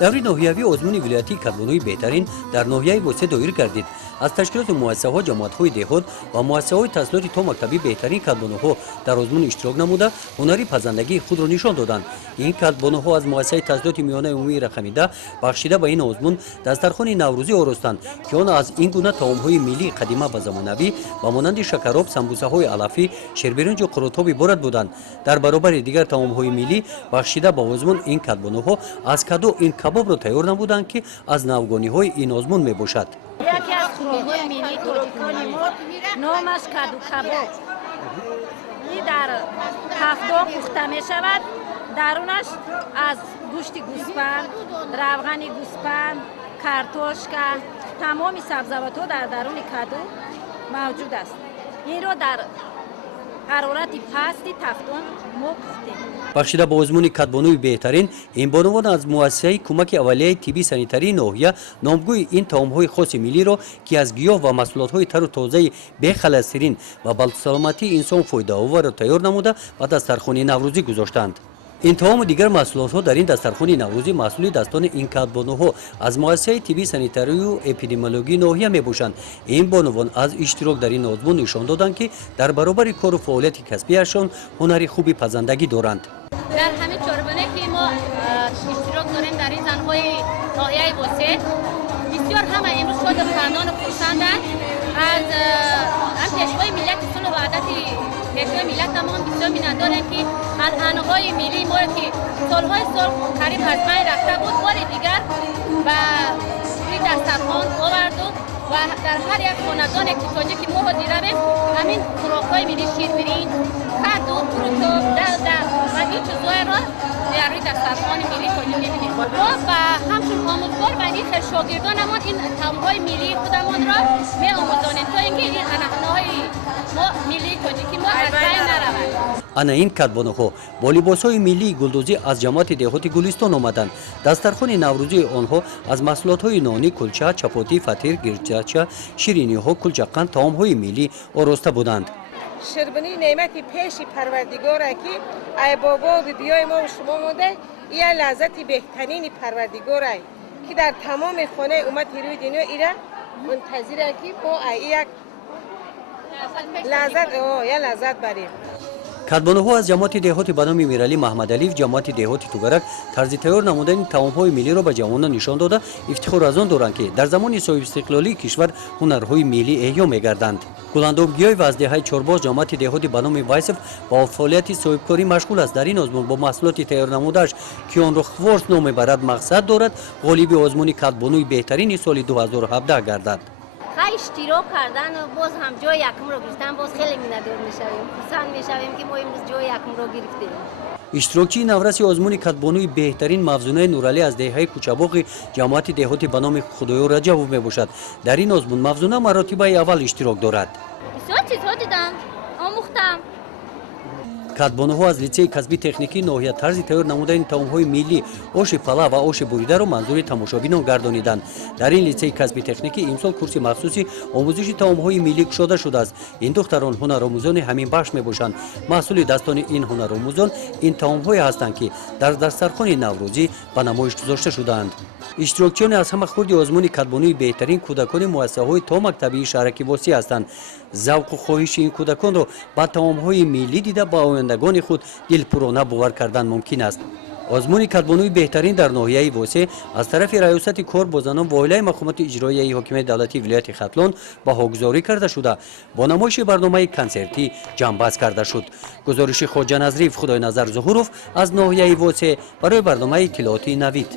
даври ноҳиявӣ озмуни вилоятии кадбонҳои беҳтарин дар ноҳияи восе доир гардид. аз ташкилоту муассисаҳо ҷамоатҳои деҳот ва муассисаҳои таҳсилоти то мактабӣ беҳтарин кадбонҳоҳо дар озмун иштирок намуда ҳунари пазандагии худро нишон доданд. ин кадбонҳоҳо аз муассисаи таҳсилоти миёнаи умумии рақами 10 бахшида ба ин озмун дастархони наврӯзӣ оростанд ки он аз ин гуна таомҳои миллии қадима ва замонавӣ ба монанди шакароб, самбусаҳои алафӣ, ширбиринҷу қурутоб иборат буданд. дар баробари дигар таомҳои миллӣ бахшида ба озмун ин кадбонҳоҳо аз каду ин кабобро тайёр намуданд ки аз навгониҳои ин озмун мебошад. яке аз хӯрокҳои миллии тоҷикони мо номаш каду кабоб. ин дар ҳафтон пухта мешавад. дарунаш аз гӯшти гӯспанд, равғани гӯспанд, картошка, тамоми сабзавотҳо дар даруни каду мавҷуд аст. инро дар ҳарорати пасти тафтон мо пухтем. бахшида ба озмуни кадбонҳои беҳтарин ин бонувон аз муассисаи кӯмаки аввалияи тибби санитарии ноҳия номгӯи ин таомҳои хоси миллиро ки аз гиёҳ ва маҳсулотҳои тару тозаи бехолестерин ва ба саломатии инсон фоидаоварро тайёр намуда ба дастархони наврӯзӣ гузоштанд. ин таому дигар маҳсулотҳо дар ин дастархони наврӯзӣ маҳсули дастони ин кадбонҳоҳо аз муассисаи тибби санитарию эпидемиологии ноҳия мебошанд. ин бонувон аз иштирок дар ин озмун нишон доданд ки дар баробари кору фаъолияти касбиашон ҳунари хуби пазандагӣ доранд. дар ҳамин чорабоне ки мо иштирок дорем дар ин занҳои ноҳияи восе бисёр ҳама имрӯз шоду хандону хурсанданд. аз пешвои миллати сулҳу ваҳдати пешвои миллатамон бисёр миннатдорем ки анъанаҳои миллии мо ки солҳои сол қариб аз байн рафта буд бори дигар ба рӯи дастархон оварду ва дар ҳар як хонадоне ки тоҷики мо ҳозир равем ҳамин хӯрокҳои миллӣ ширбирин, каду, қурутоб, далда ва ин чизҳоеро дар рӯи дастархони миллии тоҷик мебинем. мо ба ҳамчун омӯзгор ва ин хел шогирдонамон ин таомҳои миллии худамонро меомӯзонем то ин ки ин анъанаҳои мо миллии тоҷики мо аз байн наравад. ана ин кадбонҳоҳо бо либосҳои миллии гулдузӣ аз ҷамоати деҳоти гулистон омаданд. дастархони наврӯзии онҳо аз маҳсулотҳои нонӣ, кулча, чапотӣ, фатир, гирчача, шириниҳо, кулчақанд, таомҳои миллӣ ороста буданд. ширбинӣ неъмати пеши парвардигоре ки ай бобо бибиёи мо шумо монда ия лаззати беҳтарини парвардигоре ки дар тамоми хонаи уммати рӯи дунё ира мунтазире ки мо ай як лаззат барем. кадбонҳоҳо аз ҷамоати деҳоти ба номи миралӣ маҳмадалиев, ҷамоати деҳоти тугарак тарзи тайёр намудани таомҳои миллиро ба ҷавонон нишон дода ифтихор аз он доранд ки дар замони соҳибистиқлолии кишвар ҳунарҳои миллӣ эҳё мегарданд. гуландоб гиёев аз деҳаи чорбоз ҷамоати деҳоти ба номи вайсов ба фаъолияти соҳибкорӣ машғул аст. дар ин озмун бо маҳсулоти тайёрнамудааш ки онро хворс ном мебарад мақсад дорад ғолиби озмуни кадбонҳои беҳтарини соли 2017 гардад. иштирок кардан боз ҳам ҷои якумро гирифтан боз хеле миннатдор мешавем. хурсанд мешавем ки мо имрӯз ҷои якумро гирифтем. иштирокчии навраси озмуни кадбонҳои беҳтарин мавзунаи нуралӣ аз деҳаи кӯчабоғи ҷамоати деҳоти ба номи худоё раҷавов мебошад. дар ин озмун мавзуна маротибаи аввал иштирок дорад. бисёр чизҳо дидам, омӯхтам. кадбонҳоҳо аз литсеи касби техникии ноҳия тарзи тайёр намудани таомҳои миллӣ, оши пала ва оши буридаро манзури тамошобинон гардониданд. дар ин литсеи касби техникӣ имсол курси махсуси омӯзиши таомҳои миллӣ кушода шудааст. ин духтарон ҳунаромӯзони ҳамин бахш мебошанд. маҳсулидастони ин ҳунаромӯзон ин таомҳое ҳастанд ки дар дастархони наврӯзӣ ба намоиш гузошта шудаанд. иштирокчиёне аз ҳама хурди озмуни кадбонҳои беҳтарин кӯдакони муассисаҳои то мактабии шаҳраки восӣ ҳастанд. завқу хоҳиши ин кӯдаконро ба таомҳои миллӣ дида ба ояндагони худ дилпурона бовар кардан мумкин аст. озмуни кадбонҳои беҳтарин дар ноҳияи восе аз тарафи раёсати кор бо занон ва оилаи махкумати иҷроияи ҳокимияти давлатии вилояти хатлон баҳогузорӣ карда шуда бо намоиши барномаи консертӣ ҷамъбаст карда шуд. гузориши хоҷа назрив, худойназар зуҳуров аз ноҳияи восе барои барномаи иттилооти навид.